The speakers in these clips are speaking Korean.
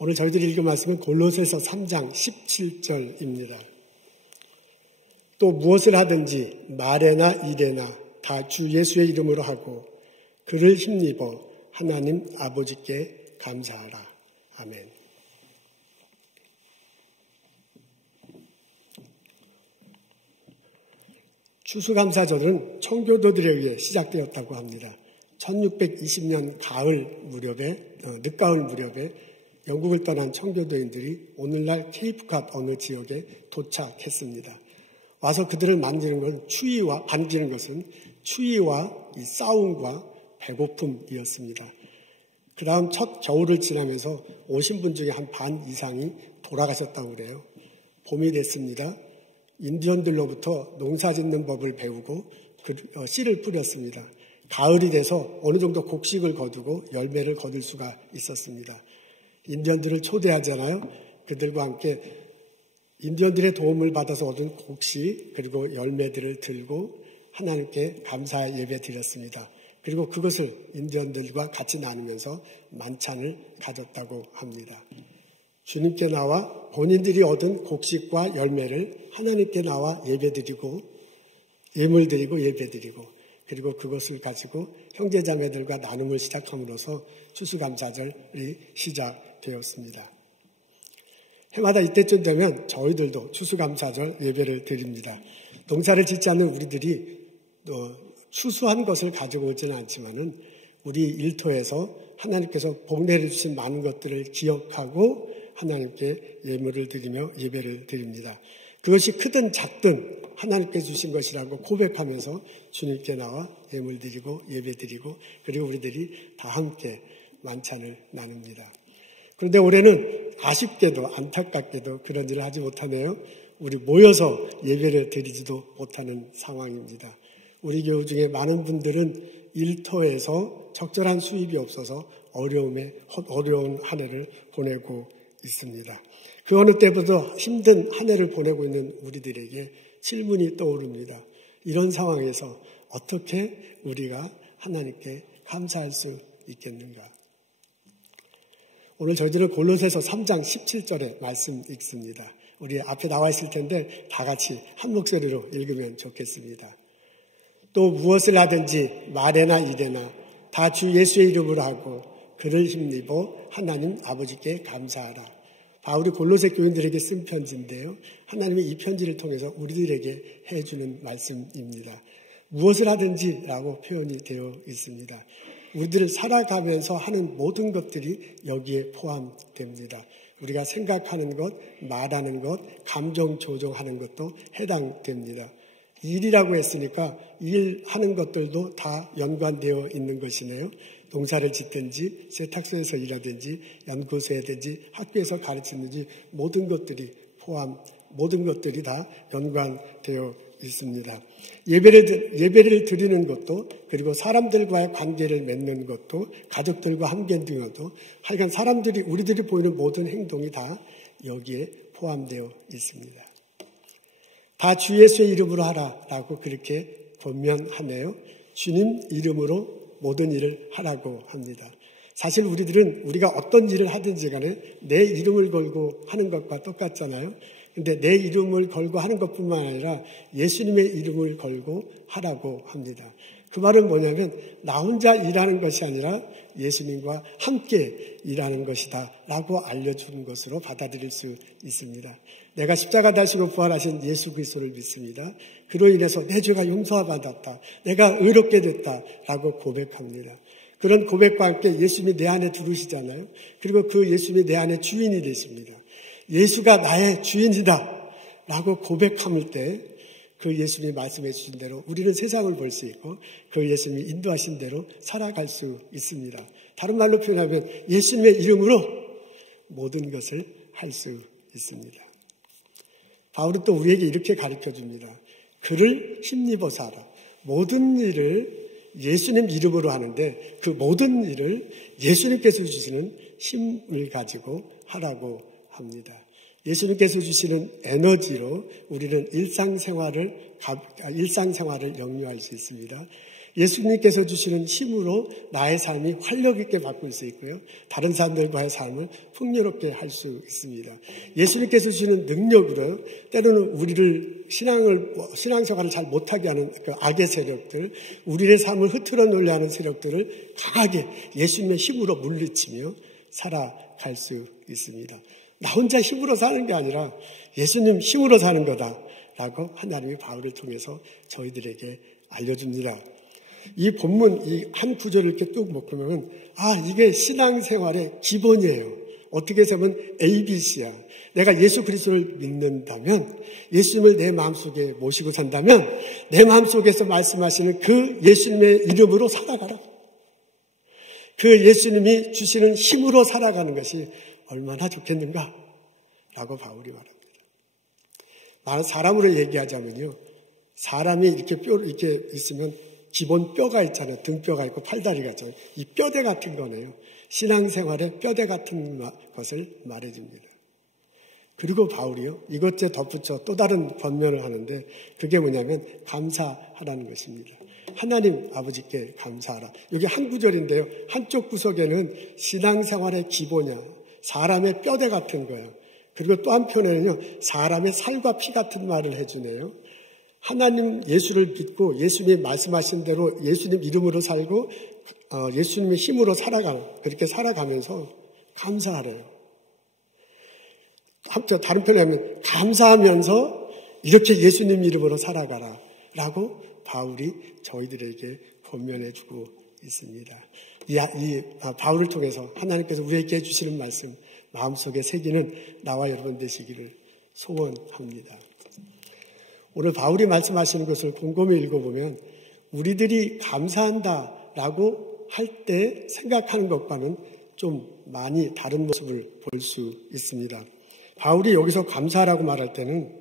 오늘 저희들이 읽은 말씀은 골로새서 3장 17절입니다. 또 무엇을 하든지 말에나 일에나 다 주 예수의 이름으로 하고 그를 힘입어 하나님 아버지께 감사하라. 아멘. 추수감사절은 청교도들에 의해 시작되었다고 합니다. 1620년 가을 무렵에, 늦가을 무렵에 영국을 떠난 청교도인들이 오늘날 케이프캇 어느 지역에 도착했습니다. 와서 그들을 만지는 것은 추위와 이 싸움과 배고픔이었습니다. 그 다음 첫 겨울을 지나면서 오신 분 중에 한 반 이상이 돌아가셨다고 그래요. 봄이 됐습니다. 인디언들로부터 농사 짓는 법을 배우고 씨를 뿌렸습니다. 가을이 돼서 어느 정도 곡식을 거두고 열매를 거둘 수가 있었습니다. 인디언들을 초대하잖아요. 그들과 함께 인디언들의 도움을 받아서 얻은 곡식 그리고 열매들을 들고 하나님께 감사 예배 드렸습니다. 그리고 그것을 인디언들과 같이 나누면서 만찬을 가졌다고 합니다. 주님께 나와 본인들이 얻은 곡식과 열매를 하나님께 나와 예배드리고 예물드리고 예배드리고 그리고 그것을 가지고 형제자매들과 나눔을 시작함으로써 추수감사절이 시작되었습니다. 해마다 이때쯤 되면 저희들도 추수감사절 예배를 드립니다. 농사를 짓지 않는 우리들이 추수한 것을 가지고 오지는 않지만은 우리 일터에서 하나님께서 복 내려주신 많은 것들을 기억하고 하나님께 예물을 드리며 예배를 드립니다. 그것이 크든 작든 하나님께 주신 것이라고 고백하면서 주님께 나와 예물 드리고 예배 드리고 그리고 우리들이 다 함께 만찬을 나눕니다. 그런데 올해는 아쉽게도 안타깝게도 그런 일을 하지 못하네요. 우리 모여서 예배를 드리지도 못하는 상황입니다. 우리 교우 중에 많은 분들은 일터에서 적절한 수입이 없어서 어려운 한 해를 보내고 있습니다. 그 어느 때보다 힘든 한 해를 보내고 있는 우리들에게 질문이 떠오릅니다. 이런 상황에서 어떻게 우리가 하나님께 감사할 수 있겠는가? 오늘 저희들은 골로새서 3장 17절의 말씀 읽습니다. 우리 앞에 나와 있을 텐데 다 같이 한 목소리로 읽으면 좋겠습니다. 또 무엇을 하든지 말에나 일에나 다 주 예수의 이름으로 하고 그를 힘입어 하나님 아버지께 감사하라. 바울이 골로새 교인들에게 쓴 편지인데요. 하나님이 이 편지를 통해서 우리들에게 해주는 말씀입니다. 무엇을 하든지라고 표현이 되어 있습니다. 우리들 살아가면서 하는 모든 것들이 여기에 포함됩니다. 우리가 생각하는 것, 말하는 것, 감정 조정하는 것도 해당됩니다. 일이라고 했으니까 일하는 것들도 다 연관되어 있는 것이네요. 농사를 짓든지 세탁소에서 일하든지 연구소에든지 학교에서 가르치든지 모든 것들이 다 연관되어 있습니다. 예배를 드리는 것도 그리고 사람들과의 관계를 맺는 것도 가족들과 함께 드리는 것도 하여간 우리들이 보이는 모든 행동이 다 여기에 포함되어 있습니다. 다 주 예수의 이름으로 하라라고 그렇게 권면하네요. 주님 이름으로 모든 일을 하라고 합니다. 사실 우리가 어떤 일을 하든지 간에 내 이름을 걸고 하는 것과 똑같잖아요. 근데 내 이름을 걸고 하는 것뿐만 아니라 예수님의 이름을 걸고 하라고 합니다. 그 말은 뭐냐면 나 혼자 일하는 것이 아니라 예수님과 함께 일하는 것이다 라고 알려주는 것으로 받아들일 수 있습니다. 내가 십자가 다시고 부활하신 예수 그리스도를 믿습니다. 그로 인해서 내 죄가 용서받았다. 내가 의롭게 됐다 라고 고백합니다. 그런 고백과 함께 예수님이 내 안에 들어오시잖아요. 그리고 그 예수님이 내 안에 주인이 되십니다. 예수가 나의 주인이다 라고 고백함을 때 그 예수님이 말씀해 주신 대로 우리는 세상을 볼 수 있고 그 예수님이 인도하신 대로 살아갈 수 있습니다. 다른 말로 표현하면 예수님의 이름으로 모든 것을 할 수 있습니다. 바울은 또 우리에게 이렇게 가르쳐 줍니다. 그를 힘입어서 하라. 모든 일을 예수님 이름으로 하는데 그 모든 일을 예수님께서 주시는 힘을 가지고 하라고 합니다. 예수님께서 주시는 에너지로 우리는 일상생활을 영위할 수 있습니다. 예수님께서 주시는 힘으로 나의 삶이 활력 있게 바꿀 수 있고요. 다른 사람들과의 삶을 풍요롭게 할 수 있습니다. 예수님께서 주시는 능력으로 때로는 우리를 신앙생활을 잘 못하게 하는 그 악의 세력들, 우리의 삶을 흐트러 놓으려 하는 세력들을 강하게 예수님의 힘으로 물리치며 살아갈 수 있습니다. 나 혼자 힘으로 사는 게 아니라 예수님 힘으로 사는 거다라고 하나님이 바울을 통해서 저희들에게 알려줍니다. 이 본문 이 한 구절을 이렇게 쭉 보면 이게 신앙생활의 기본이에요. 어떻게 보면 ABC야. 내가 예수 그리스도를 믿는다면, 예수님을 내 마음속에 모시고 산다면 내 마음속에서 말씀하시는 그 예수님의 이름으로 살아가라. 그 예수님이 주시는 힘으로 살아가는 것이 얼마나 좋겠는가 라고 바울이 말합니다. 나는 사람으로 얘기하자면요, 사람이 이렇게 있으면 기본 뼈가 있잖아요. 등뼈가 있고 팔다리가 있잖아요. 이 뼈대 같은 거네요. 신앙생활의 뼈대 같은 것을 말해줍니다. 그리고 바울이요, 이것에 덧붙여 또 다른 변면을 하는데, 그게 뭐냐면 감사하라는 것입니다. 하나님 아버지께 감사하라. 여기 한 구절인데요, 한쪽 구석에는 신앙생활의 기본이야, 사람의 뼈대 같은 거예요. 그리고 또 한편에는요, 사람의 살과 피 같은 말을 해주네요. 하나님 예수를 믿고 예수님이 말씀하신 대로 예수님 이름으로 살고 예수님의 힘으로 그렇게 살아가면서 감사하래요. 다른 편에 하면 감사하면서 이렇게 예수님 이름으로 살아가라 라고 바울이 저희들에게 권면해 주고 있습니다. 바울을 통해서 하나님께서 우리에게 해주시는 말씀 마음속에 새기는 나와 여러분 되시기를 소원합니다. 오늘 바울이 말씀하시는 것을 곰곰이 읽어보면 우리들이 감사한다라고 할 때 생각하는 것과는 좀 많이 다른 모습을 볼 수 있습니다. 바울이 여기서 감사라고 말할 때는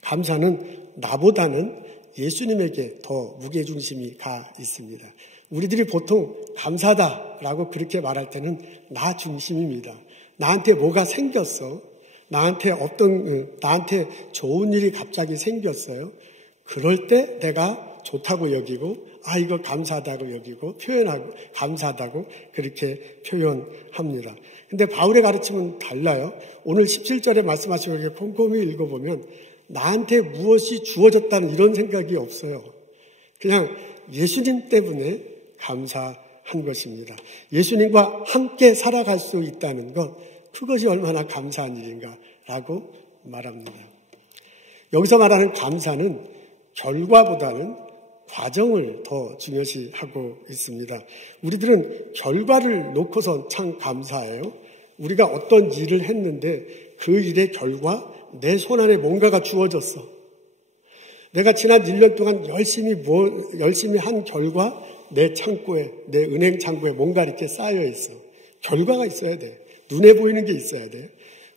감사는 나보다는 예수님에게 더 무게중심이 가 있습니다. 우리들이 보통 감사다라고 그렇게 말할 때는 나 중심입니다. 나한테 뭐가 생겼어. 나한테 좋은 일이 갑자기 생겼어요. 그럴 때 내가 좋다고 여기고, 이거 감사하다고 여기고, 감사하다고 그렇게 표현합니다. 근데 바울의 가르침은 달라요. 오늘 17절에 말씀하시고 이렇게 꼼꼼히 읽어보면 나한테 무엇이 주어졌다는 이런 생각이 없어요. 그냥 예수님 때문에 감사한 것입니다. 예수님과 함께 살아갈 수 있다는 것, 그것이 얼마나 감사한 일인가라고 말합니다. 여기서 말하는 감사는 결과보다는 과정을 더 중요시하고 있습니다. 우리들은 결과를 놓고서 참 감사해요. 우리가 어떤 일을 했는데 그 일의 결과, 내 손안에 뭔가가 주어졌어. 내가 지난 1년 동안 열심히 한 결과 내 창고에, 내 은행 창고에 뭔가 이렇게 쌓여 있어. 결과가 있어야 돼. 눈에 보이는 게 있어야 돼.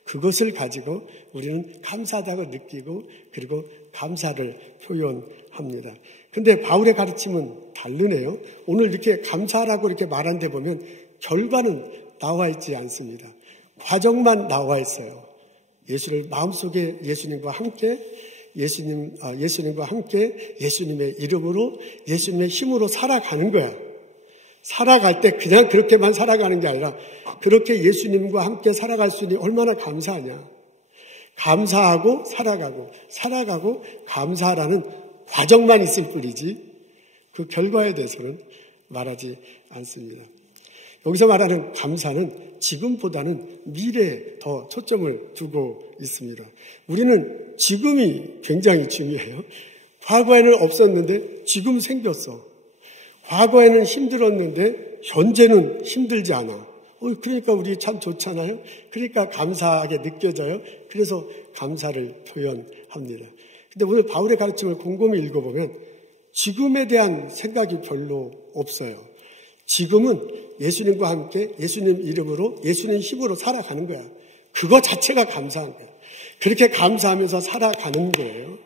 그것을 가지고 우리는 감사하다고 느끼고 그리고 감사를 표현합니다. 근데 바울의 가르침은 다르네요. 오늘 이렇게 감사라고 이렇게 말한 데 보면 결과는 나와 있지 않습니다. 과정만 나와 있어요. 예수를 마음속에 예수님과 함께 예수님의 이름으로 예수님의 힘으로 살아가는 거야. 살아갈 때 그냥 그렇게만 살아가는 게 아니라 그렇게 예수님과 함께 살아갈 수 있는 얼마나 감사하냐. 감사하고 살아가고 감사라는 과정만 있을 뿐이지 그 결과에 대해서는 말하지 않습니다. 여기서 말하는 감사는 지금보다는 미래에 더 초점을 두고 있습니다. 우리는 지금이 굉장히 중요해요. 과거에는 없었는데 지금 생겼어. 과거에는 힘들었는데 현재는 힘들지 않아. 그러니까 우리 참 좋잖아요. 그러니까 감사하게 느껴져요. 그래서 감사를 표현합니다. 근데 오늘 바울의 가르침을 곰곰이 읽어보면 지금에 대한 생각이 별로 없어요. 지금은 예수님과 함께 예수님 이름으로 예수님 힘으로 살아가는 거야. 그거 자체가 감사한 거야. 그렇게 감사하면서 살아가는 거예요.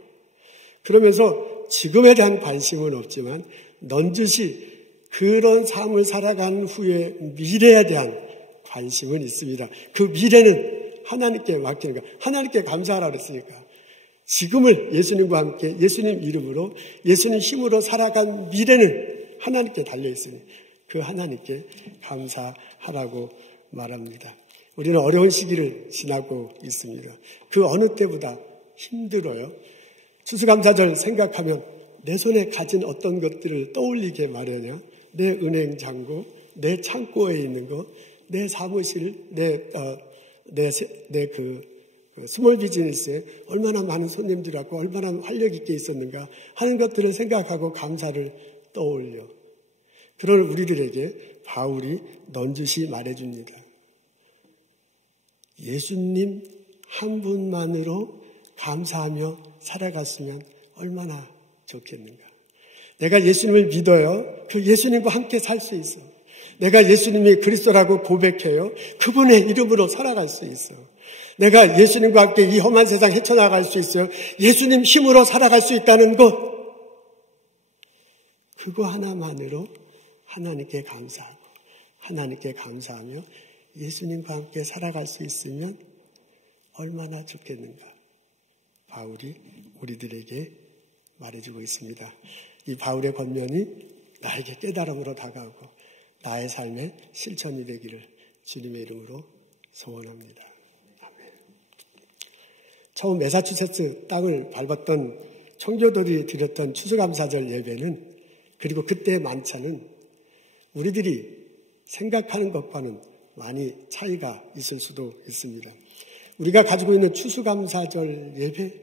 그러면서 지금에 대한 관심은 없지만 넌지시 그런 삶을 살아간 후에 미래에 대한 관심은 있습니다. 그 미래는 하나님께 맡기는 거야. 하나님께 감사하라 그랬으니까. 지금을 예수님과 함께 예수님 이름으로 예수님 힘으로 살아간 미래는 하나님께 달려있으니 그 하나님께 감사하라고 말합니다. 우리는 어려운 시기를 지나고 있습니다. 그 어느 때보다 힘들어요. 추수감사절 생각하면 내 손에 가진 어떤 것들을 떠올리게 마련이야. 내 은행 잔고, 내 창고에 있는 것, 내 사무실, 내 스몰 비즈니스에 얼마나 많은 손님들이 왔고 얼마나 활력 있게 있었는가 하는 것들을 생각하고 감사를 떠올려. 그런 우리들에게 바울이 넌지시 말해줍니다. 예수님 한 분만으로 감사하며 살아갔으면 얼마나 좋겠는가. 내가 예수님을 믿어요. 그 예수님과 함께 살 수 있어. 내가 예수님이 그리스도라고 고백해요. 그분의 이름으로 살아갈 수 있어. 내가 예수님과 함께 이 험한 세상 헤쳐나갈 수 있어요. 예수님 힘으로 살아갈 수 있다는 것. 그거 하나만으로 하나님께 감사하고 하나님께 감사하며 예수님과 함께 살아갈 수 있으면 얼마나 좋겠는가. 바울이 우리들에게 말해주고 있습니다. 이 바울의 권면이 나에게 깨달음으로 다가오고 나의 삶의 실천이 되기를 주님의 이름으로 소원합니다. 아멘. 처음 매사추세츠 땅을 밟았던 청교도들이 드렸던 추수감사절 예배는, 그리고 그때의 만찬은 우리들이 생각하는 것과는 많이 차이가 있을 수도 있습니다. 우리가 가지고 있는 추수감사절 예배,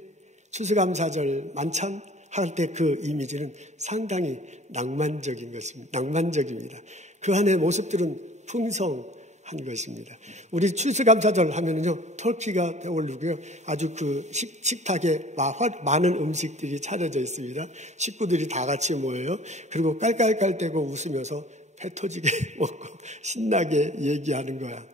추수감사절 만찬 할 때 그 이미지는 상당히 낭만적입니다. 그 안의 모습들은 풍성한 것입니다. 우리 추수감사절 하면은요, 터키가 떠오르고요, 아주 그 식탁에 많은 음식들이 차려져 있습니다. 식구들이 다 같이 모여요. 그리고 깔깔깔대고 웃으면서 배 터지게 먹고 신나게 얘기하는 거야.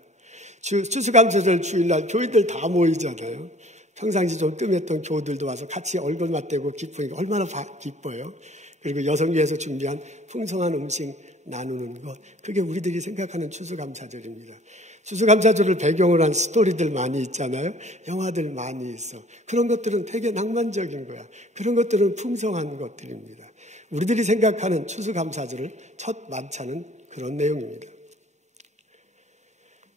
추수감사절 주일날 교인들 다 모이잖아요. 평상시 좀 뜸했던 교우들도 와서 같이 얼굴 맞대고 기쁘니까 얼마나 기뻐요. 그리고 여성위에서 준비한 풍성한 음식 나누는 것, 그게 우리들이 생각하는 추수감사절입니다. 추수감사절을 배경으로 한 스토리들 많이 있잖아요. 영화들 많이 있어. 그런 것들은 되게 낭만적인 거야. 그런 것들은 풍성한 것들입니다. 우리들이 생각하는 추수감사절을 첫 만찬은 그런 내용입니다.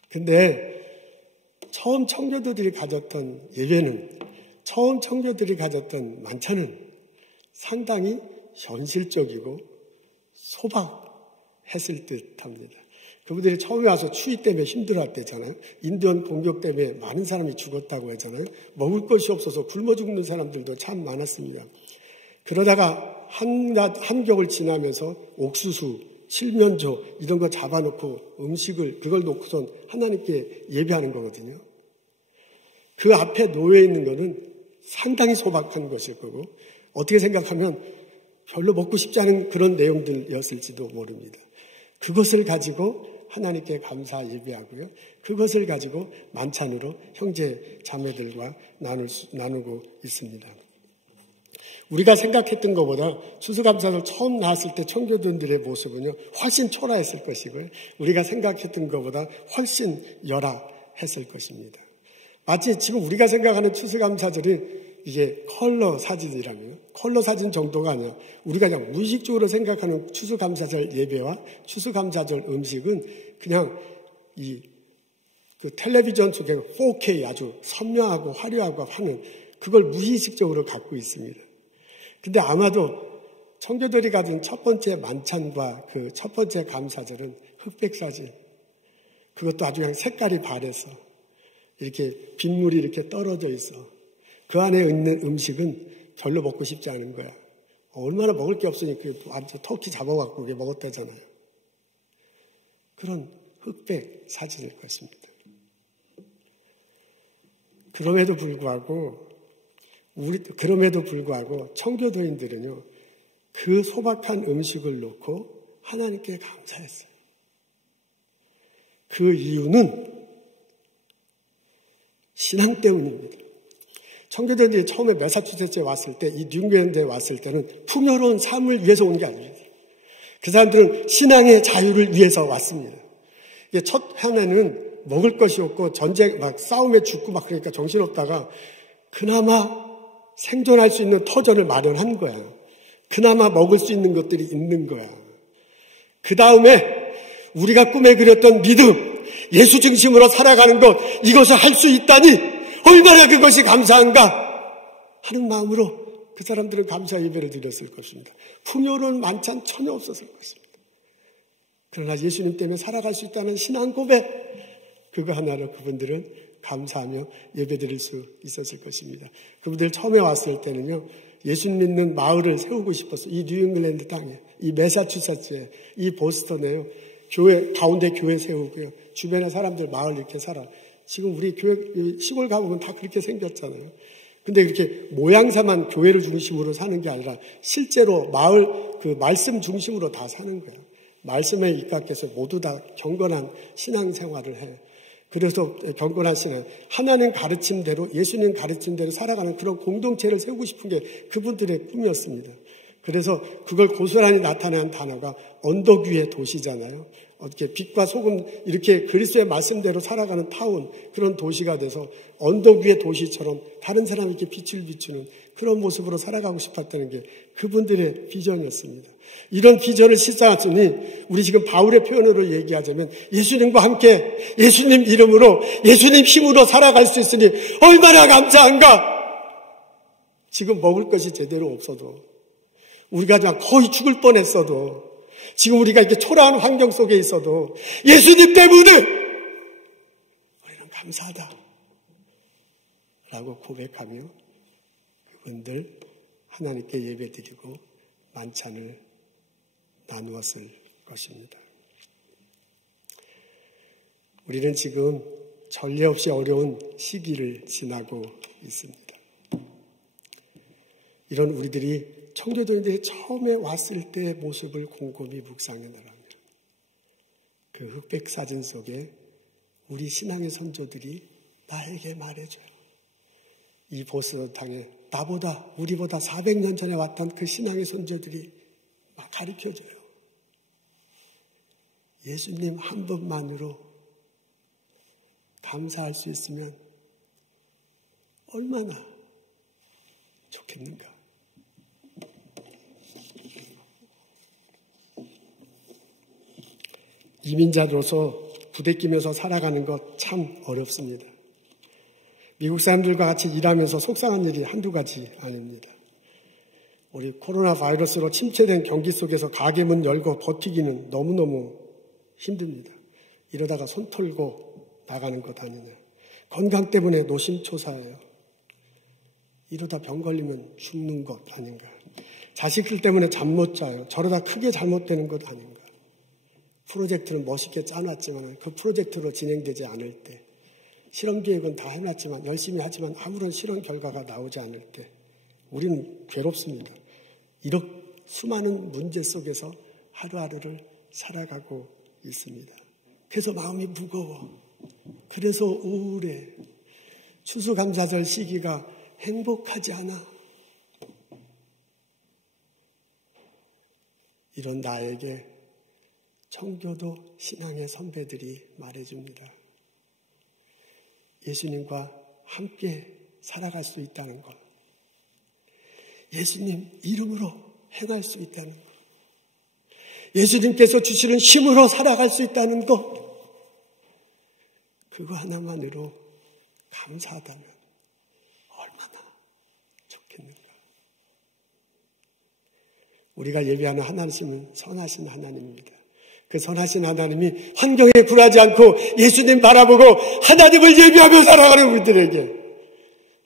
근데 처음 청교도들이 가졌던 예배는, 처음 청교도들이 가졌던 만찬은 상당히 현실적이고 소박했을 듯합니다. 그분들이 처음에 와서 추위 때문에 힘들어했대잖아요. 인도연 공격 때문에 많은 사람이 죽었다고 했잖아요. 먹을 것이 없어서 굶어 죽는 사람들도 참 많았습니다. 그러다가 한겨울 지나면서 옥수수, 칠면조 이런 거 잡아놓고 음식을 그걸 놓고선 하나님께 예배하는 거거든요. 그 앞에 놓여 있는 거는 상당히 소박한 것일 거고, 어떻게 생각하면 별로 먹고 싶지 않은 그런 내용들이었을지도 모릅니다. 그것을 가지고 하나님께 감사 예배하고요, 그것을 가지고 만찬으로 형제 자매들과 나누고 있습니다. 우리가 생각했던 것보다 추수감사절 처음 나왔을 때 청교도들의 모습은요, 훨씬 초라했을 것이고요, 우리가 생각했던 것보다 훨씬 열악했을 것입니다. 마치 지금 우리가 생각하는 추수감사절이 이게 컬러 사진이라면, 컬러 사진 정도가 아니라 우리가 그냥 무의식적으로 생각하는 추수감사절 예배와 추수감사절 음식은 그냥 그 텔레비전 속에 4K 아주 선명하고 화려하고 하는 그걸 무의식적으로 갖고 있습니다. 근데 아마도 청교도들이 가진 첫 번째 만찬과 그 첫 번째 감사절은 흑백 사진, 그것도 아주 그냥 색깔이 바래서 이렇게 빗물이 이렇게 떨어져 있어. 그 안에 있는 음식은 별로 먹고 싶지 않은 거야. 얼마나 먹을 게 없으니 그 터키 잡아갖고 그게 먹었다잖아요. 그런 흑백 사진일 것입니다. 그럼에도 불구하고 청교도인들은요, 그 소박한 음식을 놓고 하나님께 감사했어요. 그 이유는 신앙 때문입니다. 청교도인들이 처음에 매사추세츠에 왔을 때, 이 뉴잉글랜드에 왔을 때는 풍요로운 삶을 위해서 온 게 아닙니다. 그 사람들은 신앙의 자유를 위해서 왔습니다. 첫 해에는 먹을 것이 없고 전쟁, 막 싸움에 죽고 막 그러니까 정신없다가 그나마 생존할 수 있는 터전을 마련한 거야. 그나마 먹을 수 있는 것들이 있는 거야. 그 다음에 우리가 꿈에 그렸던 믿음, 예수 중심으로 살아가는 것, 이것을 할 수 있다니 얼마나 그것이 감사한가 하는 마음으로 그 사람들은 감사 예배를 드렸을 것입니다. 풍요로운 만찬 전혀 없었을 것입니다. 그러나 예수님 때문에 살아갈 수 있다는 신앙 고백, 그거 하나로 그분들은 감사하며 예배드릴 수 있었을 것입니다. 그분들 처음에 왔을 때는요, 예수 믿는 마을을 세우고 싶었어요. 이 뉴잉글랜드 땅에, 이 매사추세츠에, 이 보스턴에요. 교회, 가운데 교회 세우고요. 주변에 사람들 마을 이렇게 살아. 지금 우리 교회, 시골 가보면 다 그렇게 생겼잖아요. 근데 이렇게 모양새만 교회를 중심으로 사는 게 아니라 실제로 마을, 그 말씀 중심으로 다 사는 거예요. 말씀에 입각해서 모두 다 경건한 신앙생활을 해요. 그래서 경건한 신앙, 하나님 가르침대로, 예수님 가르침대로 살아가는 그런 공동체를 세우고 싶은 게 그분들의 꿈이었습니다. 그래서 그걸 고스란히 나타낸 단어가 언덕 위의 도시잖아요. 어떻게 빛과 소금, 이렇게 그리스도의 말씀대로 살아가는 타운, 그런 도시가 돼서 언덕 위의 도시처럼 다른 사람에게 빛을 비추는 그런 모습으로 살아가고 싶었다는 게 그분들의 비전이었습니다. 이런 비전을 실상하시니 우리 지금 바울의 표현으로 얘기하자면 예수님과 함께 예수님 이름으로, 예수님 힘으로 살아갈 수 있으니 얼마나 감사한가. 지금 먹을 것이 제대로 없어도, 우리가 거의 죽을 뻔했어도, 지금 우리가 이렇게 초라한 환경 속에 있어도 예수님 때문에 우리는 감사하다 라고 고백하며 그분들 하나님께 예배드리고 만찬을 나누었을 것입니다. 우리는 지금 전례 없이 어려운 시기를 지나고 있습니다. 이런 우리들이 청교도인들이 처음에 왔을 때의 모습을 곰곰이 묵상해 나가면 그 흑백 사진 속에 우리 신앙의 선조들이 나에게 말해줘요. 이 보스턴 땅에 나보다, 우리보다 400년 전에 왔던 그 신앙의 선조들이 막 가르쳐줘요. 예수님 한 분만으로 감사할 수 있으면 얼마나 좋겠는가. 이민자로서 부대끼면서 살아가는 것 참 어렵습니다. 미국 사람들과 같이 일하면서 속상한 일이 한두 가지 아닙니다. 우리 코로나 바이러스로 침체된 경기 속에서 가게 문 열고 버티기는 너무너무 힘듭니다. 이러다가 손 털고 나가는 것 아니냐. 건강 때문에 노심초사해요. 이러다 병 걸리면 죽는 것 아닌가. 자식들 때문에 잠 못 자요. 저러다 크게 잘못되는 것 아닌가. 프로젝트는 멋있게 짜놨지만 그 프로젝트로 진행되지 않을 때, 실험 계획은 다 해놨지만 열심히 하지만 아무런 실험 결과가 나오지 않을 때 우리는 괴롭습니다. 이렇게 수많은 문제 속에서 하루하루를 살아가고 있습니다. 그래서 마음이 무거워. 그래서 우울해. 추수감사절 시기가 행복하지 않아. 이런 나에게 청교도 신앙의 선배들이 말해줍니다. 예수님과 함께 살아갈 수 있다는 것, 예수님 이름으로 행할 수 있다는 것, 예수님께서 주시는 힘으로 살아갈 수 있다는 것, 그거 하나만으로 감사하다면 얼마나 좋겠는가. 우리가 예배하는 하나님은 선하신 하나님입니다. 그 선하신 하나님이 환경에 굴하지 않고 예수님 바라보고 하나님을 예배하며 살아가는 우리들에게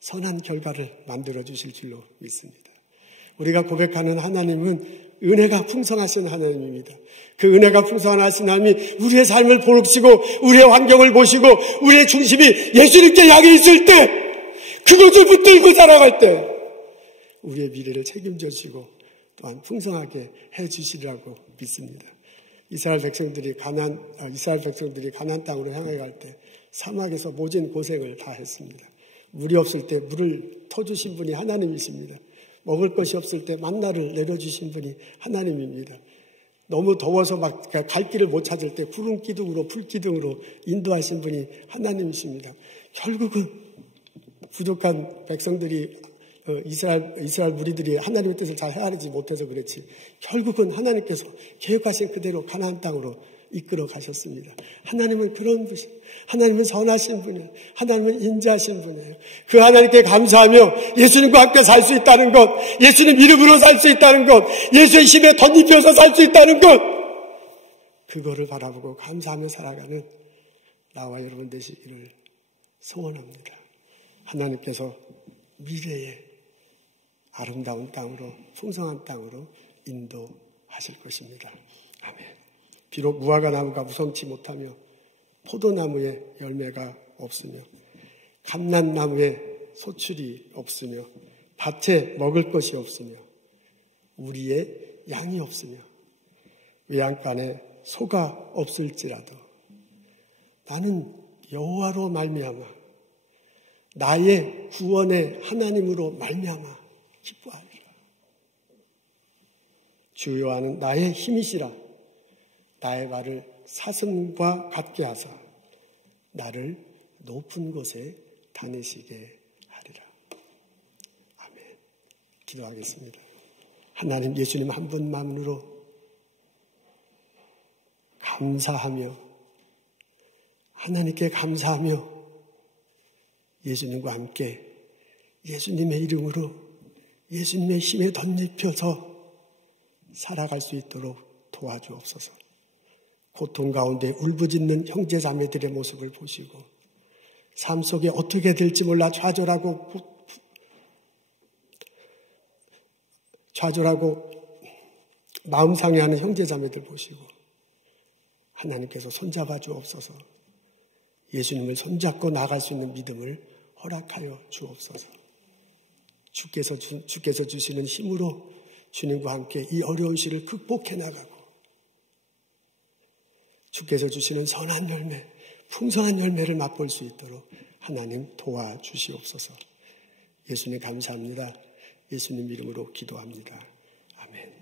선한 결과를 만들어 주실 줄로 믿습니다. 우리가 고백하는 하나님은 은혜가 풍성하신 하나님입니다. 그 은혜가 풍성하신 하나님이 우리의 삶을 보시고 우리의 환경을 보시고 우리의 중심이 예수님께 향해 있을 때, 그것을 붙들고 살아갈 때 우리의 미래를 책임져 주시고 또한 풍성하게 해 주시리라고 믿습니다. 이스라엘 백성들이 가나안 땅으로 향해 갈 때 사막에서 모진 고생을 다 했습니다. 물이 없을 때 물을 터주신 분이 하나님이십니다. 먹을 것이 없을 때 만나를 내려주신 분이 하나님입니다. 너무 더워서 막 갈 길을 못 찾을 때 구름 기둥으로, 불 기둥으로 인도하신 분이 하나님이십니다. 결국은 부족한 백성들이 이스라엘 무리들이 하나님의 뜻을 잘 헤아리지 못해서 그렇지 결국은 하나님께서 계획하신 그대로 가나안 땅으로 이끌어 가셨습니다. 하나님은 그런 분이에요. 하나님은 선하신 분이에요. 하나님은 인자하신 분이에요. 그 하나님께 감사하며 예수님과 함께 살 수 있다는 것, 예수님 이름으로 살 수 있다는 것, 예수의 힘에 덧입혀서 살 수 있다는 것, 그거를 바라보고 감사하며 살아가는 나와 여러분 되시기를 소원합니다. 하나님께서 미래의 아름다운 땅으로, 풍성한 땅으로 인도하실 것입니다. 아멘. 비록 무화과 나무가 무성치 못하며 포도나무에 열매가 없으며 감람나무에 소출이 없으며 밭에 먹을 것이 없으며 우리의 양이 없으며 외양간에 소가 없을지라도 나는 여호와로 말미암아 나의 구원의 하나님으로 말미암아 기뻐하리라. 주 여호와는 나의 힘이시라. 나의 발을 사슴과 같게 하사 나를 높은 곳에 다니시게 하리라. 아멘. 기도하겠습니다. 하나님, 예수님 한 분만으로 감사하며 하나님께 감사하며 예수님과 함께 예수님의 이름으로 예수님의 힘에 덧입혀서 살아갈 수 있도록 도와주옵소서. 고통 가운데 울부짖는 형제자매들의 모습을 보시고 삶 속에 어떻게 될지 몰라 좌절하고 마음 상해하는 형제자매들 보시고 하나님께서 손잡아 주옵소서. 예수님을 손잡고 나갈 수 있는 믿음을 허락하여 주옵소서. 주께서 주시는 힘으로 주님과 함께 이 어려운 시를 극복해 나가고 주께서 주시는 선한 열매, 풍성한 열매를 맛볼 수 있도록 하나님 도와주시옵소서. 예수님 감사합니다. 예수님 이름으로 기도합니다. 아멘.